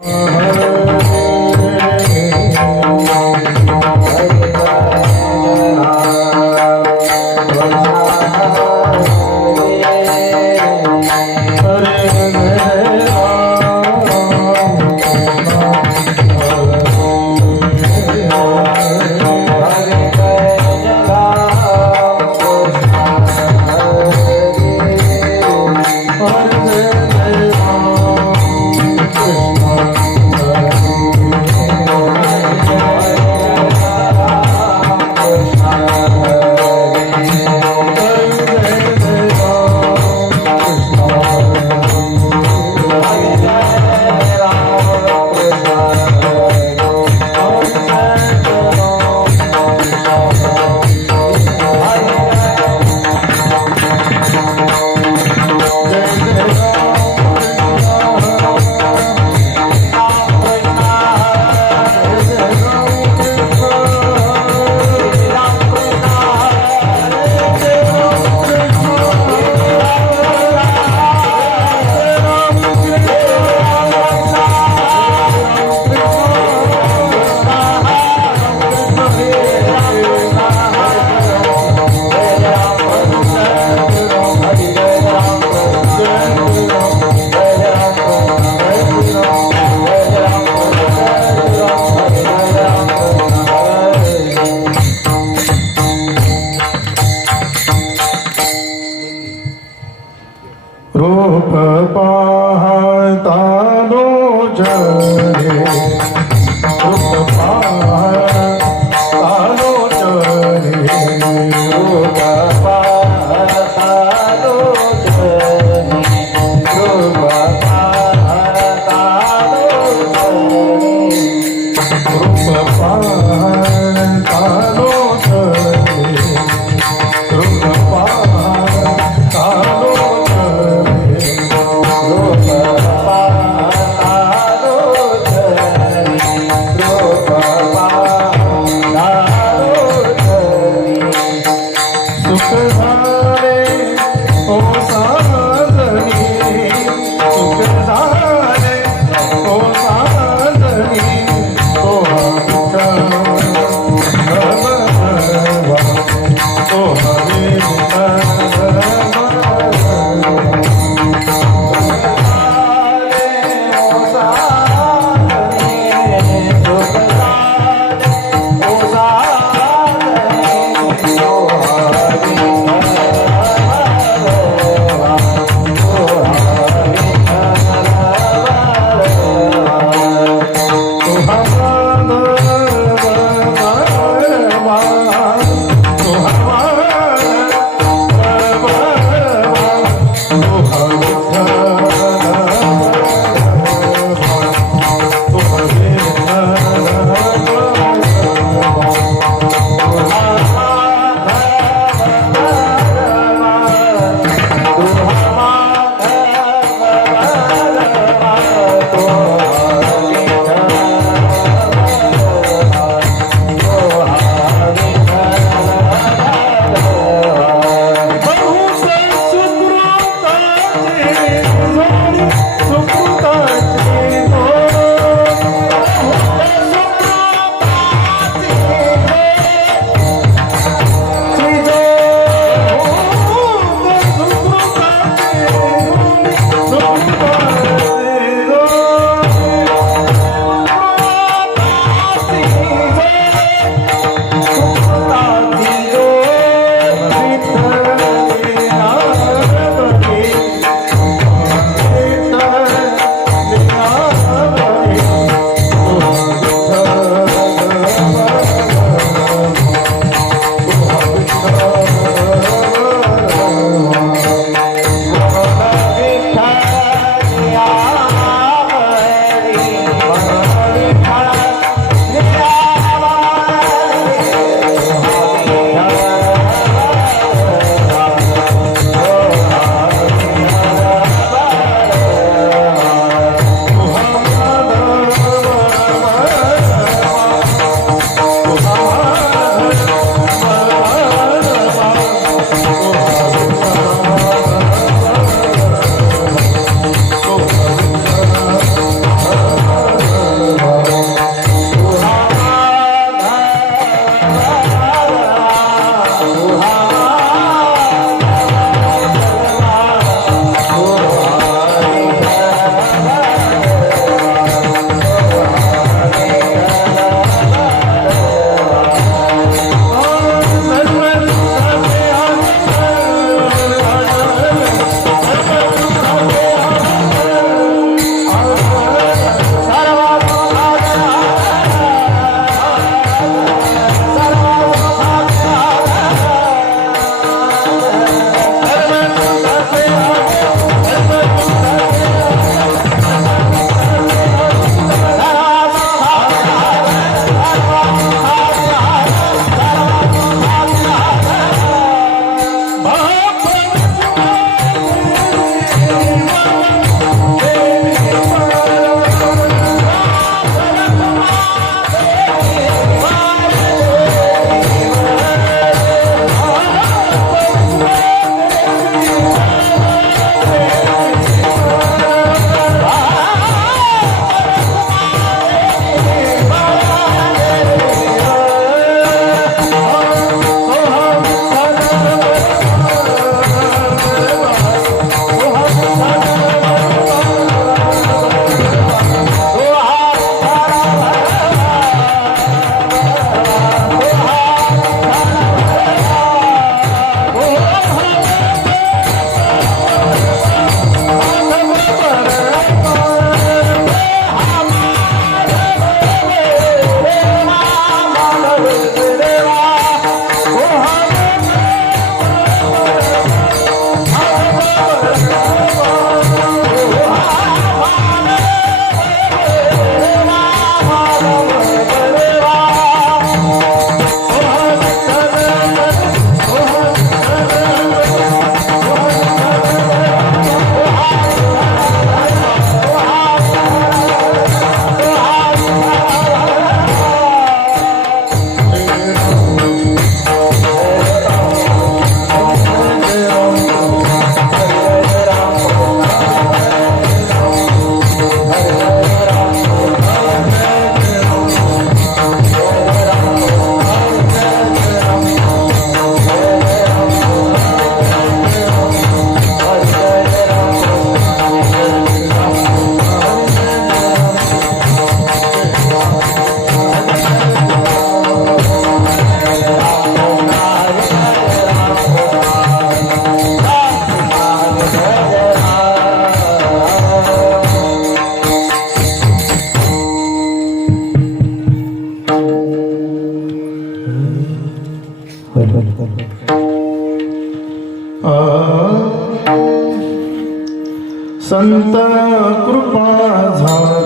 Uh. Oh, Allah संत कृपा झाला.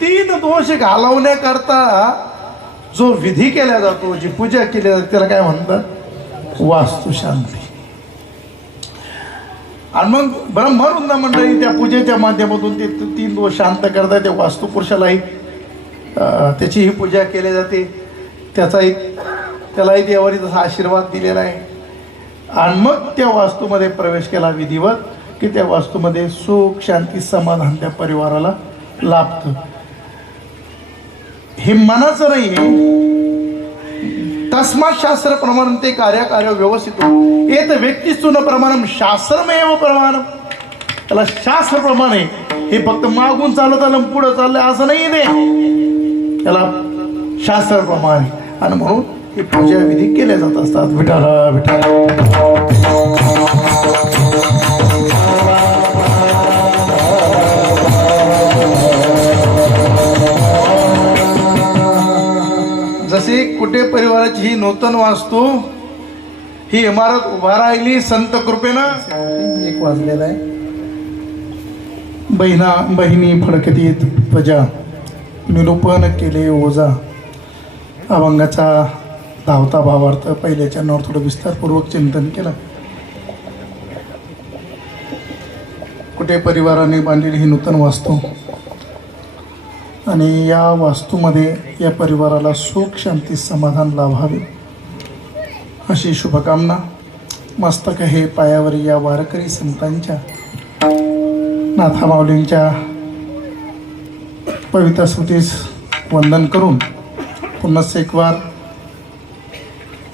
तीन दिवस घालवण्याकरता जो विधी केला जातो जी पूजा केली जाते त्याला काय म्हणतात? वास्तुशांती. आणि मग ब्रह्मवृंद मंडळी त्या पूजेच्या माध्यमातून ते तीन दिवस शांत करतात. त्या वास्तुपुरुषालाही त्याचीही त्याची ही पूजा केली जाते. त्याचा एक त्यालाही देवारी तसा आशीर्वाद दिलेला आहे. आणि मग त्या वास्तूमध्ये प्रवेश केला विधिवत की त्या वास्तूमध्ये सुख शांती समाधान त्या परिवाराला लाभतं. हे मनाचं नाही तस्मात शास्त्र प्रमाण ते कार्य कार्य व्यवस्थित येत व्यक्तिस्तुन प्रमाणम शास्त्रमेव प्रमाणम त्याला शास्त्र प्रमाण आहे. हे फक्त मागून चालत आलं पुढं चाललंय असं नाही ते. त्याला शास्त्र प्रमाण आणि म्हणून हे पूजा विधी केल्या जात असतात. विठाला विठाला जसे कुठे परिवाराची ही नूतन वास्तू ही इमारत उभा राहिली संत कृपेनं? एक वाजलेला आहे. बहिणा बहिणी फडकतीत प्रजा निरूपण केले ओझा. अभंगाचा धावता भावार्थ पहिल्या चरणावर थोडं विस्तारपूर्वक चिंतन केलं. कुठे परिवाराने बांधलेली ही नूतन वास्तू? आणि या वास्तूमध्ये या परिवाराला सुख शांती समाधान लाभावे. अशी शुभकामना. मस्तक हे पायावर या वारकरी संतांच्या नाथा माऊलींच्या पवित्र स्मृतीस वंदन करून पुन्हा एकवार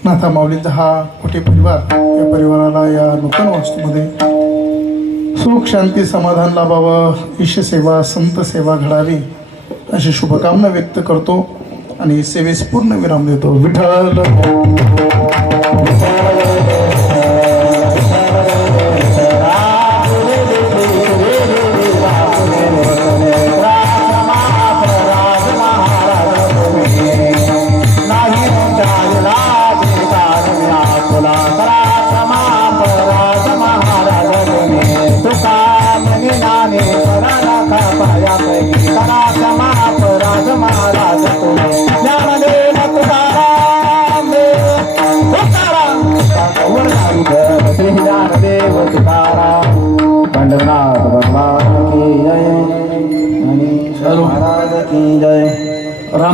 नाथा माऊलींचा हा कुठे परिवार? या परिवाराला या नूतन वास्तूमध्ये सुख शांती समाधान लाभावं. ईश सेवा संत सेवा घडावी. अशी शुभकामना व्यक्त करतो आणि सेवेस पूर्ण विराम देतो. विठ्ठल.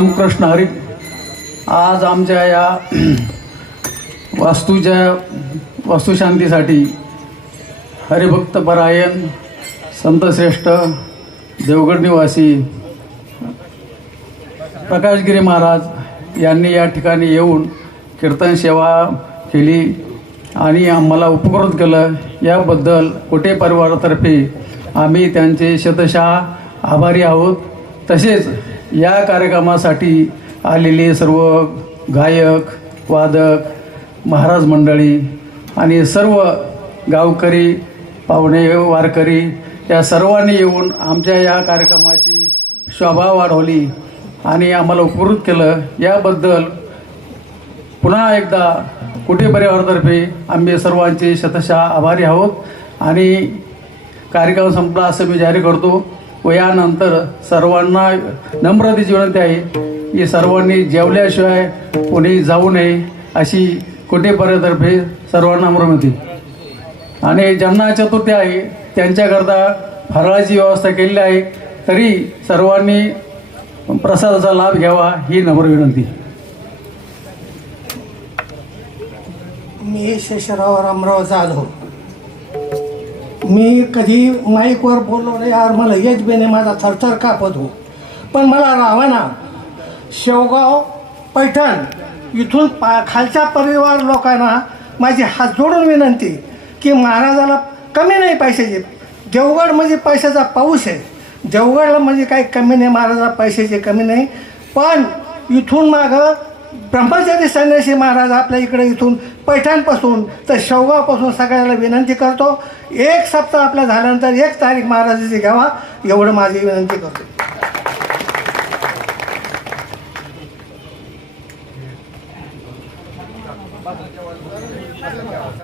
रामकृष्ण हरी. आज आमच्या या वास्तूच्या वास्तुशांतीसाठी हरिभक्त परायण संतश्रेष्ठ देवगड निवासी प्रकाशगिरी महाराज यांनी या ठिकाणी येऊन कीर्तन सेवा केली आणि आम्हाला उपकृत केलं. याबद्दल कोटे परिवारातर्फे आम्ही त्यांचे शतशः आभारी आहोत. तसेच या कार्यक्रमासाठी आलेले सर्व गायक वादक महाराज मंडळी आणि सर्व गावकरी पाहुणे वारकरी या सर्वांनी येऊन आमच्या या कार्यक्रमाची शोभा वाढवली आणि आम्हाला उपकृत केलं. याबद्दल पुन्हा एकदा कुटे परिवारातर्फे आम्ही सर्वांचे शतशः आभारी आहोत आणि कार्यक्रम संपला असं मी जाहीर करतो. व यानंतर सर्वांना नम्रतेची विनंती आहे की सर्वांनी जेवल्याशिवाय कोणी जाऊ नये अशी कुटे सर्वांना नम्रमती आणि ज्यांना चतुर्थी आहे त्यांच्याकरता फराळाची व्यवस्था केलेली आहे तरी सर्वांनी प्रसादाचा लाभ घ्यावा ही नम्र विनंती. मी शेषराव रामराव जाधव. मी कधी माईकवर बोललो नाही यार मला हेच बेने माझा थरथर कापत हो. पण मला रावणा शेवगाव पैठण इथून पा खालच्या परिवार लोकांना माझी हात जोडून विनंती की महाराजाला कमी नाही पैशाची. देवगड म्हणजे पैशाचा पाऊस आहे. देवगडला म्हणजे काही कमी नाही महाराजाला पैशाची कमी नाही. पण इथून मागं ब्रह्मचारी संन्यासी महाराज आपल्या इकडे इथून पैठणपासून तर शेवगावपासून सगळ्याला विनंती करतो. एक सप्ताह आपल्या झाल्यानंतर एक तारीख महाराजाची घ्यावा एवढं माझी विनंती करतो.